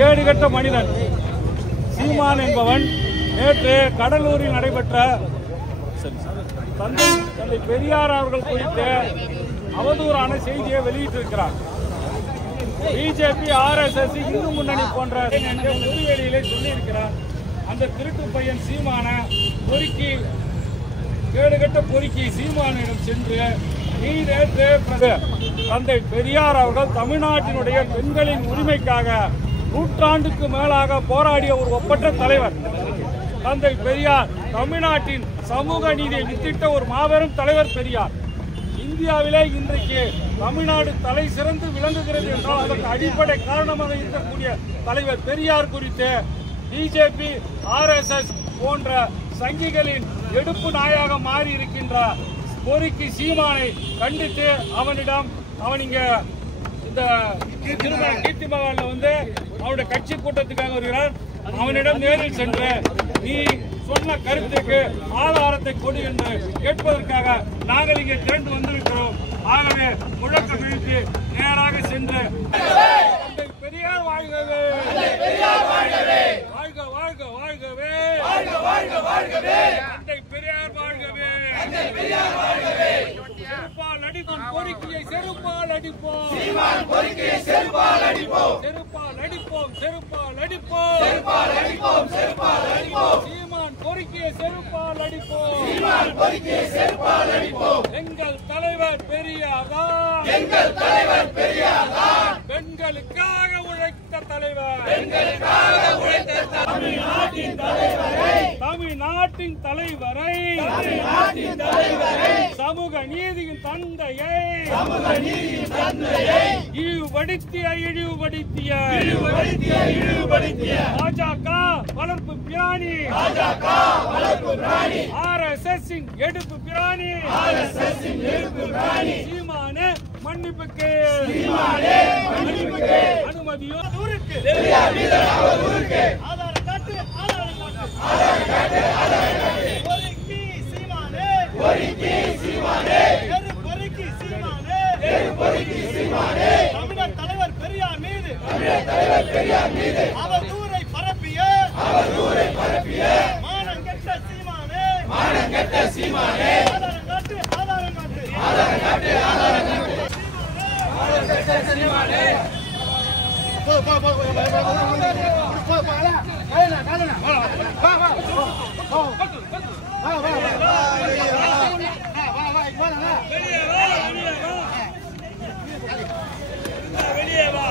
கேடுகட்ட மனிதன் சீமான் என்பவன் நேற்று கடலூரில் நடைபெற்ற தந்தை பெரியார் அவர்கள் குறித்த அவதூறான செய்தியை வெளியிட்டிருக்கிறார். பிஜேபி, RSS, இந்து முன்னணி போன்ற பொதுவெளியிலே சொல்லியிருக்கிறார். அந்த திருட்டு பையன் சீமான பொறுக்கி கேடுகட்ட பொறுக்கி சீமானிடம் சென்று நீ நேற்று தந்தை பெரியார் அவர்கள் தமிழ்நாட்டினுடைய பெண்களின் உரிமைக்காக நூற்றாண்டுக்கு மேலாக போராடிய ஒரு ஒப்பற்ற தலைவர். தந்தை பெரியார் தமிழ்நாட்டின் சமூக நீதியை வித்திட்ட ஒரு மாபெரும் தலைவர் பெரியார். இந்தியாவிலே இன்றைக்கு தமிழ்நாடு தலை சிறந்து விளங்குகிறது என்றால் அதற்கு அடிப்படை காரணமாக இருக்கக்கூடிய தலைவர் பெரியார் குறித்து பிஜேபி, RSS போன்ற சங்கிகளின் எடுப்பு நாயாக மாறி இருக்கின்ற பொறுக்கி சீமானை கண்டித்து அவன் இங்க இந்த கீர்த்தி மகால்ல வந்து அவருடைய கட்சி கூட்டத்துக்காக வருகிறார். அவனிடம் நேரில் சென்று நீ சொன்ன கருத்துக்கு ஆதாரத்தை கொடு என்று கேட்பதற்காக நாங்கள் இங்கே திரண்டு வந்திருக்கிறோம். ஆகவே முழக்கம் இழுத்து நேராக சென்று பெரியார் வாழ்கவே, வாழ்க வாழ்க வாழ்கவே, தந்தை பெரியார் வாழ்கவே, செருப்பால் அடிப்போம் பொறுக்கியை, செருப்பால் அடிப்போம், செருப்பால் அடிப்போம், செருப்பால் அடிப்போம், செருப்பால் அடிப்போம், செருப்பால் அடிப்போம், செருப்பால் அடிப்போம், சீமான் பொறுக்கியை செருப்பால் அடிப்போம், சீமான் பொறுக்கியை செருப்பால் அடிப்போம். எங்கள் தலைவர் பெரியார்தான், எங்கள் தலைவர் பெரியார்தான், பெண்களுக்காக உழைத்த தலைவர், பெண்களுக்காக உழைத்த தமிழ்நாட்டின் தலைவரை, தமிழ்நாட்டின் தலைவரை, தமிழ்நாட்டின் தலைவரை, சமூக நீதியின் தந்தையை, சமூக நீதியின் தந்தையை இழிவுபடுத்திய பாஜக வளர்ப்பு பிராணி, பாஜக வளர்ப்பு பிராணி, RSS எடுப்பு பிராணி, RSS எடுப்பு பிராணி, சீமானே மன்னிப்புக்கு, சீமானே மன்னிப்புக்கு, அனுமதியோ ஊருக்கு பெரியார் மீது அவதூறுக்கு ஆதாரம் காட்டு, ஆதாரம் காட்டு, ஆதாரம் காட்டு, ஆதாரம் காட்டு, பொறுக்கி சீமானே, பொறுக்கி சீமானே, பொறுக்கி சீமானே, பொறுக்கி சீமானே, தமிழர் தலைவர் பெரியார் மீது, தமிழர் தலைவர் பெரியார் மீது அவதூறை பரப்பிய, அவதூறை பரப்பிய மானங்கெட்ட சீமானே, மானங்கெட்ட சீமானே, ஆதாரம் காட்டு, ஆதாரம் காட்டு, ஆதாரம் காட்டு, ஆதாரம் காட்டு, மானங்கெட்ட சீமானே. வெளியே வா,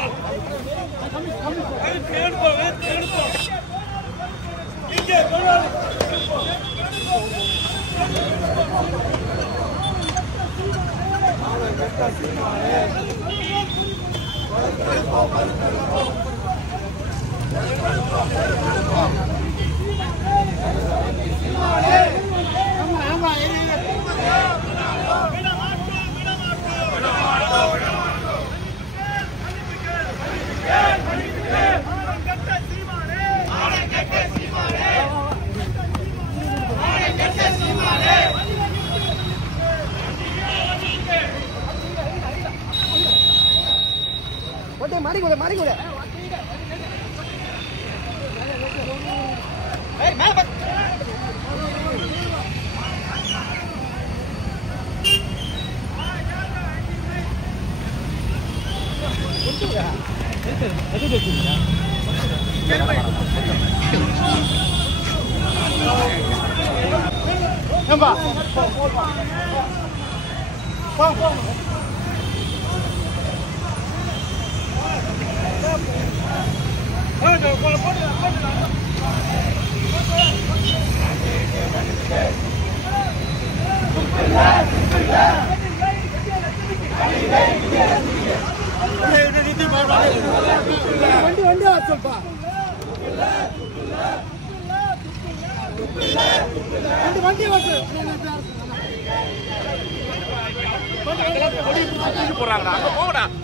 இங்கே மாறிக்கூட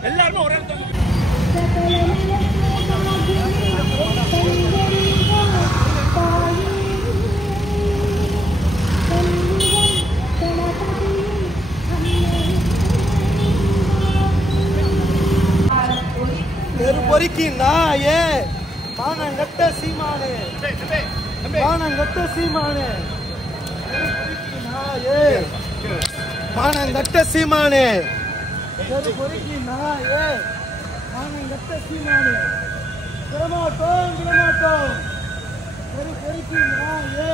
எல்லாருமே ஒரே பொறுக்கி நாயே மானங்கட்ட சீமானே மானங்கட்ட சீமானே மானங்கட்ட சீமானே பொறுக்கி நாயே மானங்கட்ட சீமானே விடமாட்டோம் விடமாட்டோம் பொறுக்கி நாயே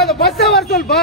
அந்த பஸ் வர சொல்பா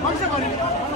Function